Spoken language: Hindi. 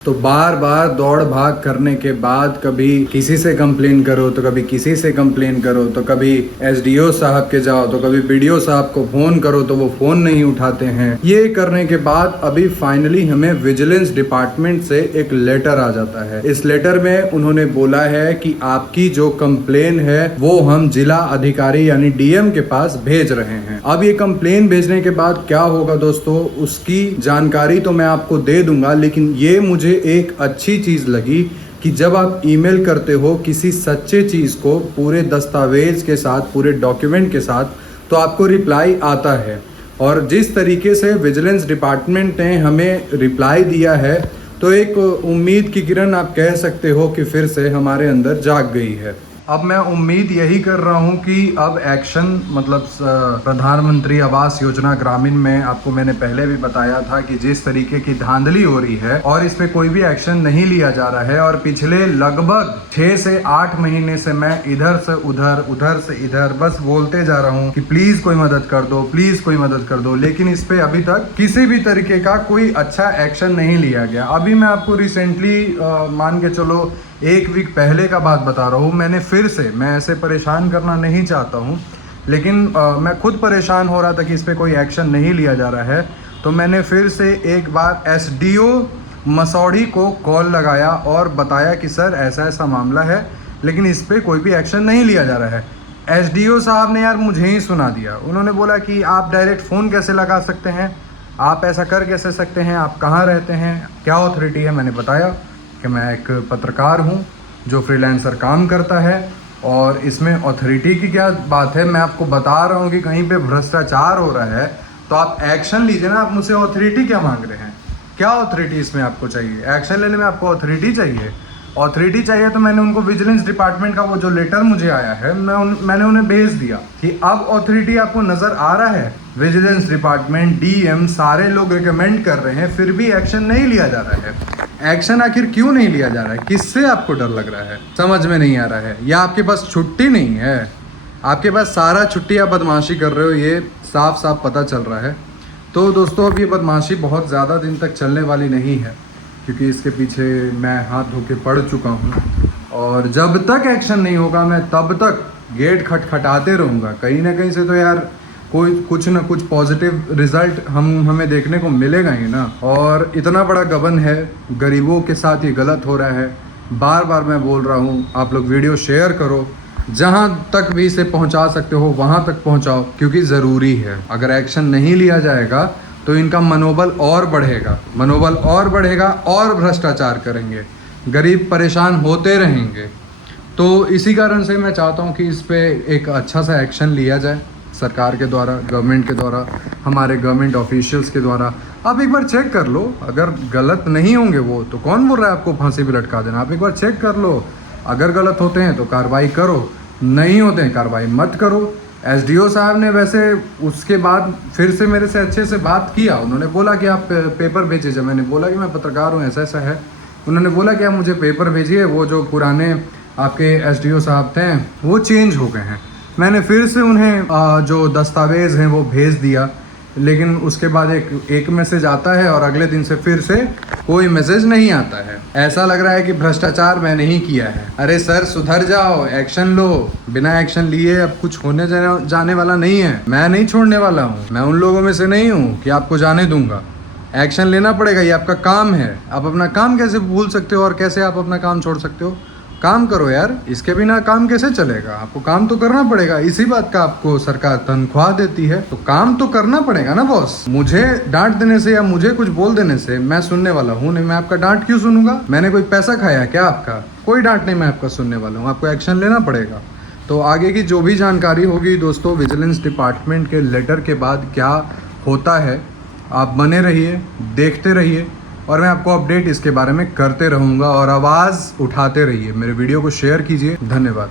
तो बार बार दौड़ भाग करने के बाद कभी किसी से कंप्लेन करो तो कभी किसी से कंप्लेन करो तो कभी एसडीओ साहब के जाओ तो कभी बीडीओ साहब को फोन करो तो वो फोन नहीं उठाते हैं। ये करने के बाद अभी फाइनली हमें विजिलेंस डिपार्टमेंट से एक लेटर आ जाता है। इस लेटर में उन्होंने बोला है कि आपकी जो कंप्लेन है वो हम जिला अधिकारी यानी डीएम के पास भेज रहे हैं। अब ये कंप्लेन भेजने के बाद क्या होगा दोस्तों, उसकी जानकारी तो मैं आपको दे दूंगा, लेकिन ये मुझे एक अच्छी चीज लगी कि जब आप ईमेल करते हो किसी सच्चे चीज को पूरे दस्तावेज के साथ, पूरे डॉक्यूमेंट के साथ, तो आपको रिप्लाई आता है। और जिस तरीके से विजिलेंस डिपार्टमेंट ने हमें रिप्लाई दिया है तो एक उम्मीद की किरण आप कह सकते हो कि फिर से हमारे अंदर जाग गई है। अब मैं उम्मीद यही कर रहा हूँ कि अब एक्शन, मतलब प्रधानमंत्री आवास योजना ग्रामीण में आपको मैंने पहले भी बताया था कि जिस तरीके की धांधली हो रही है और इस पे कोई भी एक्शन नहीं लिया जा रहा है, और पिछले लगभग 6 से 8 महीने से मैं इधर से उधर, उधर से इधर बस बोलते जा रहा हूँ कि प्लीज कोई मदद कर दो, प्लीज कोई मदद कर दो, लेकिन इस पे अभी तक किसी भी तरीके का कोई अच्छा एक्शन नहीं लिया गया। अभी मैं आपको रिसेंटली मान के चलो 1 वीक पहले का बात बता रहा हूँ। मैंने फिर से, मैं ऐसे परेशान करना नहीं चाहता हूँ, लेकिन मैं खुद परेशान हो रहा था कि इस पर कोई एक्शन नहीं लिया जा रहा है, तो मैंने फिर से एक बार एसडीओ मसौड़ी को कॉल लगाया और बताया कि सर ऐसा ऐसा मामला है, लेकिन इस पर कोई भी एक्शन नहीं लिया जा रहा है। एसडीओ साहब ने यार मुझे ही सुना दिया। उन्होंने बोला कि आप डायरेक्ट फ़ोन कैसे लगा सकते हैं, आप ऐसा कर कैसे सकते हैं, आप कहाँ रहते हैं, क्या अथॉरिटी है। मैंने बताया कि मैं एक पत्रकार हूँ जो फ्रीलांसर काम करता है, और इसमें अथॉरिटी की क्या बात है। मैं आपको बता रहा हूँ कि कहीं पे भ्रष्टाचार हो रहा है तो आप एक्शन लीजिए ना। आप मुझसे अथॉरिटी क्या मांग रहे हैं, क्या अथॉरिटी इसमें आपको चाहिए? एक्शन लेने में आपको अथॉरिटी चाहिए? अथॉरिटी चाहिए तो मैंने उनको विजिलेंस डिपार्टमेंट का वो जो लेटर मुझे आया है मैंने उन्हें भेज दिया कि अब अथॉरिटी आपको नज़र आ रहा है। विजिलेंस डिपार्टमेंट, डीएम, सारे लोग रिकमेंड कर रहे हैं, फिर भी एक्शन नहीं लिया जा रहा है। एक्शन आखिर क्यों नहीं लिया जा रहा है? किससे आपको डर लग रहा है, समझ में नहीं आ रहा है। या आपके पास छुट्टी नहीं है? आपके पास सारा छुट्टी आप बदमाशी कर रहे हो, ये साफ साफ पता चल रहा है। तो दोस्तों अब ये बदमाशी बहुत ज़्यादा दिन तक चलने वाली नहीं है, क्योंकि इसके पीछे मैं हाथ धो के पड़ चुका हूँ, और जब तक एक्शन नहीं होगा मैं तब तक गेट खटखटाते रहूँगा। कहीं ना कहीं से तो यार कोई कुछ ना कुछ पॉजिटिव रिजल्ट हमें देखने को मिलेगा ही ना। और इतना बड़ा गबन है, गरीबों के साथ ये गलत हो रहा है। बार बार मैं बोल रहा हूँ, आप लोग वीडियो शेयर करो, जहाँ तक भी इसे पहुँचा सकते हो वहाँ तक पहुँचाओ, क्योंकि ज़रूरी है। अगर एक्शन नहीं लिया जाएगा तो इनका मनोबल और बढ़ेगा, मनोबल और बढ़ेगा और भ्रष्टाचार करेंगे, गरीब परेशान होते रहेंगे। तो इसी कारण से मैं चाहता हूँ कि इस पे एक अच्छा सा एक्शन लिया जाए सरकार के द्वारा, गवर्नमेंट के द्वारा, हमारे गवर्नमेंट ऑफिशियल्स के द्वारा। आप एक बार चेक कर लो, अगर गलत नहीं होंगे वो तो कौन बोल रहा है आपको फांसी पे लटका देना। आप एक बार चेक कर लो, अगर गलत होते हैं तो कार्रवाई करो, नहीं होते हैं कार्रवाई मत करो। एसडीओ साहब ने वैसे उसके बाद फिर से मेरे से अच्छे से बात किया। उन्होंने बोला कि आप पेपर भेजिए। जब मैंने बोला कि मैं पत्रकार हूँ, ऐसा ऐसा है, उन्होंने बोला कि आप मुझे पेपर भेजिए। वो जो पुराने आपके एसडीओ साहब थे वो चेंज हो गए हैं। मैंने फिर से उन्हें जो दस्तावेज़ हैं वो भेज दिया, लेकिन उसके बाद एक मैसेज आता है और अगले दिन से फिर से कोई मैसेज नहीं आता है। ऐसा लग रहा है कि भ्रष्टाचार मैंने ही किया है। अरे सर सुधर जाओ, एक्शन लो। बिना एक्शन लिए अब कुछ होने जाने वाला नहीं है। मैं नहीं छोड़ने वाला हूँ, मैं उन लोगों में से नहीं हूँ कि आपको जाने दूंगा। एक्शन लेना पड़ेगा, ये आपका काम है। आप अपना काम कैसे भूल सकते हो और कैसे आप अपना काम छोड़ सकते हो? काम करो यार, इसके बिना काम कैसे चलेगा? आपको काम तो करना पड़ेगा, इसी बात का आपको सरकार तनख्वाह देती है, तो काम तो करना पड़ेगा ना बॉस। मुझे डांट देने से या मुझे कुछ बोल देने से मैं सुनने वाला हूँ नहीं। मैं आपका डांट क्यों सुनूंगा? मैंने कोई पैसा खाया क्या आपका? कोई डांट नहीं मैं आपका सुनने वाला हूँ। आपको एक्शन लेना पड़ेगा। तो आगे की जो भी जानकारी होगी दोस्तों, विजिलेंस डिपार्टमेंट के लेटर के बाद क्या होता है, आप बने रहिए, देखते रहिए, और मैं आपको अपडेट इसके बारे में करते रहूँगा। और आवाज़ उठाते रहिए, मेरे वीडियो को शेयर कीजिए। धन्यवाद।